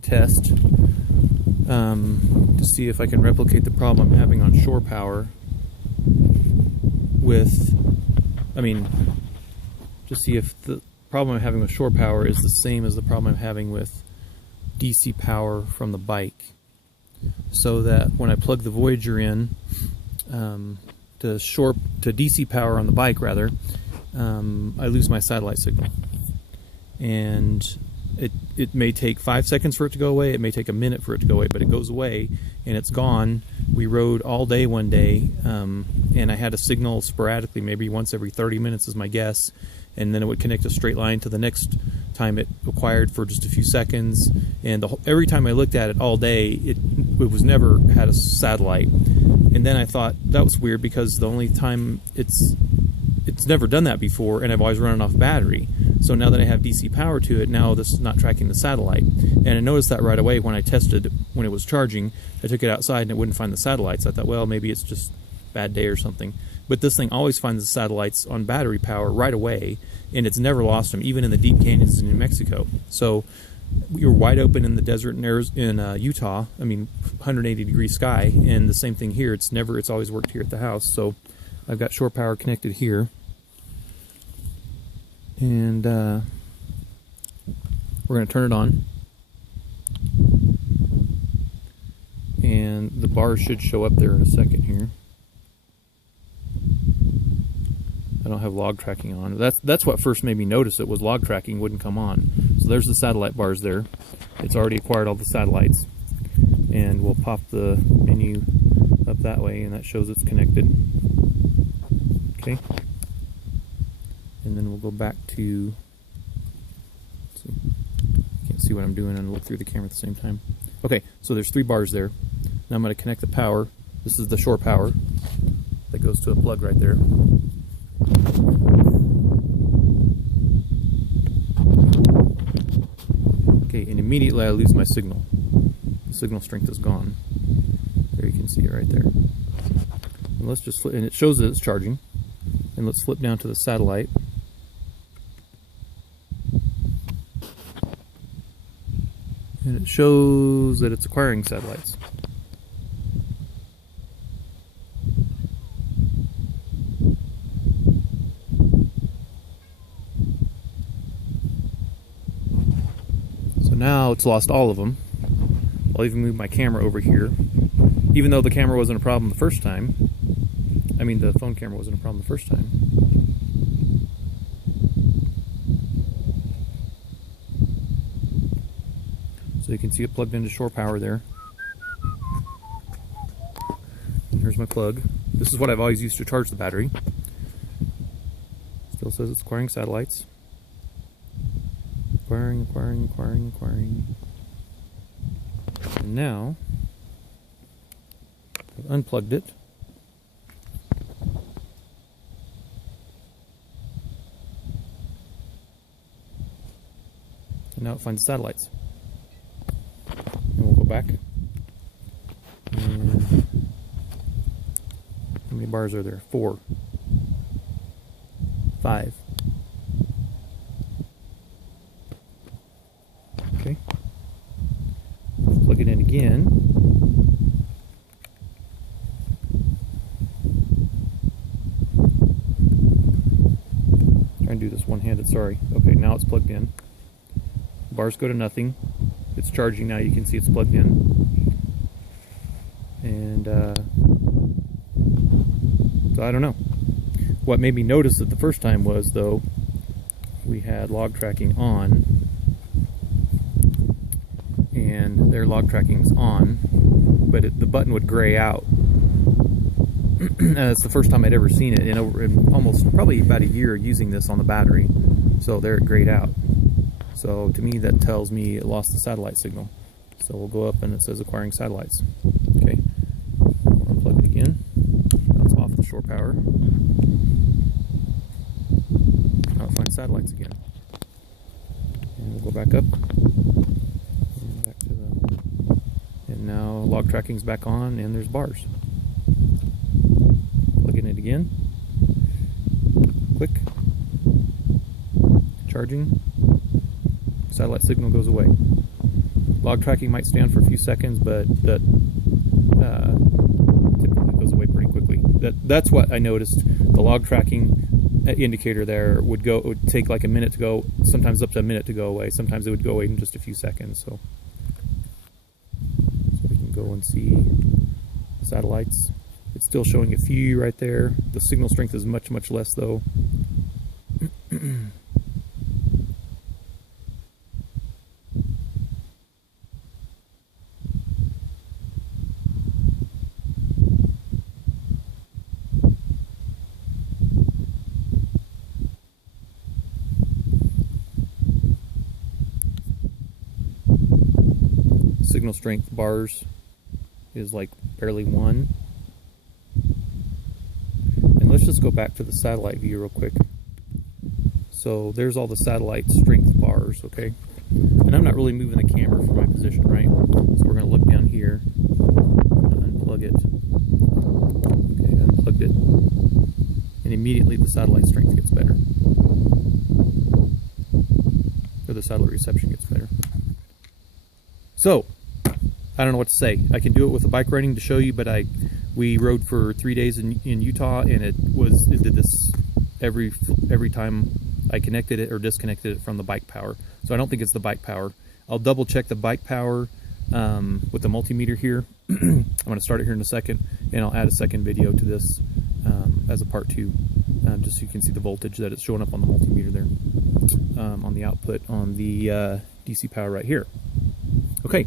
Test to see if I can replicate the problem I'm having on shore power with, to see if the problem I'm having with shore power is the same as the problem I'm having with DC power from the bike. So that when I plug the Voyager in to DC power on the bike, rather, I lose my satellite signal. And it may take 5 seconds for it to go away, it may take a minute for it to go away, but it goes away and it's gone. We rode all day one day, and I had a signal sporadically, maybe once every 30 minutes is my guess, and then it would connect a straight line to the next time it acquired for just a few seconds. And every time I looked at it all day, it was never had a satellite. And then I thought that was weird, because the only time it's never done that before, and I've always run it off battery. So now that I have DC power to it, now this is not tracking the satellite. And I noticed that right away when I tested when it was charging. I took it outside and it wouldn't find the satellites. I thought, well, maybe it's just a bad day or something. But this thing always finds the satellites on battery power right away, and it's never lost them, even in the deep canyons in New Mexico. So we were wide open in the desert in Utah. 180-degree sky, and the same thing here. It's always worked here at the house. So I've got shore power connected here, and we're going to turn it on, and the bars should show up there in a second here. I don't have log tracking on. That's what first made me notice it, was log tracking wouldn't come on. So there's the satellite bars there. It's already acquired all the satellites, and we'll pop the menu up that way, and that shows it's connected. Okay, and then we'll go back to, let's see, can't see what I'm doing and look through the camera at the same time. Okay, so there's 3 bars there. Now I'm going to connect the power. This is the shore power that goes to a plug right there. Okay, and immediately I lose my signal. The signal strength is gone. There, you can see it right there. And let's just and it shows that it's charging. And let's flip down to the satellite. And it shows that it's acquiring satellites. So now it's lost all of them. I'll even move my camera over here. Even though the camera wasn't a problem the first time. The phone camera wasn't a problem the first time. So you can see it plugged into shore power there. And here's my plug. This is what I've always used to charge the battery. Still says it's acquiring satellites. Acquiring. And now, I've unplugged it. And now it finds satellites. And we'll go back. And how many bars are there? 4. 5. Okay. Plug it in again. Try and do this one-handed, sorry. Okay, now it's plugged in. Bars go to nothing. It's charging now. You can see it's plugged in. And so I don't know. What made me notice it the first time was, though, we had log tracking on, and their log tracking's on, but the button would gray out. And it's the first time I'd ever seen it in almost probably about a year using this on the battery. So there it grayed out. So to me that tells me it lost the satellite signal. So we'll go up and it says acquiring satellites. Okay, unplug it again. Now it's off the shore power. Now it finds satellites again. And we'll go back up. And back to and now log tracking's back on, and there's bars. Plugging it again. Click. Charging. Satellite signal goes away. Log log tracking might stay on for a few seconds, but that typically goes away pretty quickly. That's what I noticed. The log tracking indicator there would take like a minute to go, sometimes up to a minute to go away. Sometimes it would go away in just a few seconds. So we can go and see the satellites. It's still showing a few right there. The signal strength is much, much less though. Signal strength bars is like barely 1. And let's just go back to the satellite view real quick. So there's all the satellite strength bars, okay? And I'm not really moving the camera from my position, right? So we're going to look down here. I'm going to unplug it. Okay, unplugged it. And immediately the satellite strength gets better. Or the satellite reception gets better. So, I don't know what to say. I can do it with the bike riding to show you, but we rode for 3 days in Utah, and it did this every time I connected it or disconnected it from the bike power. So I don't think it's the bike power. I'll double check the bike power with the multimeter here. I'm going to start it here in a second, and I'll add a second video to this as a part 2, just so you can see the voltage that it's showing up on the multimeter there, on the output on the DC power right here. Okay.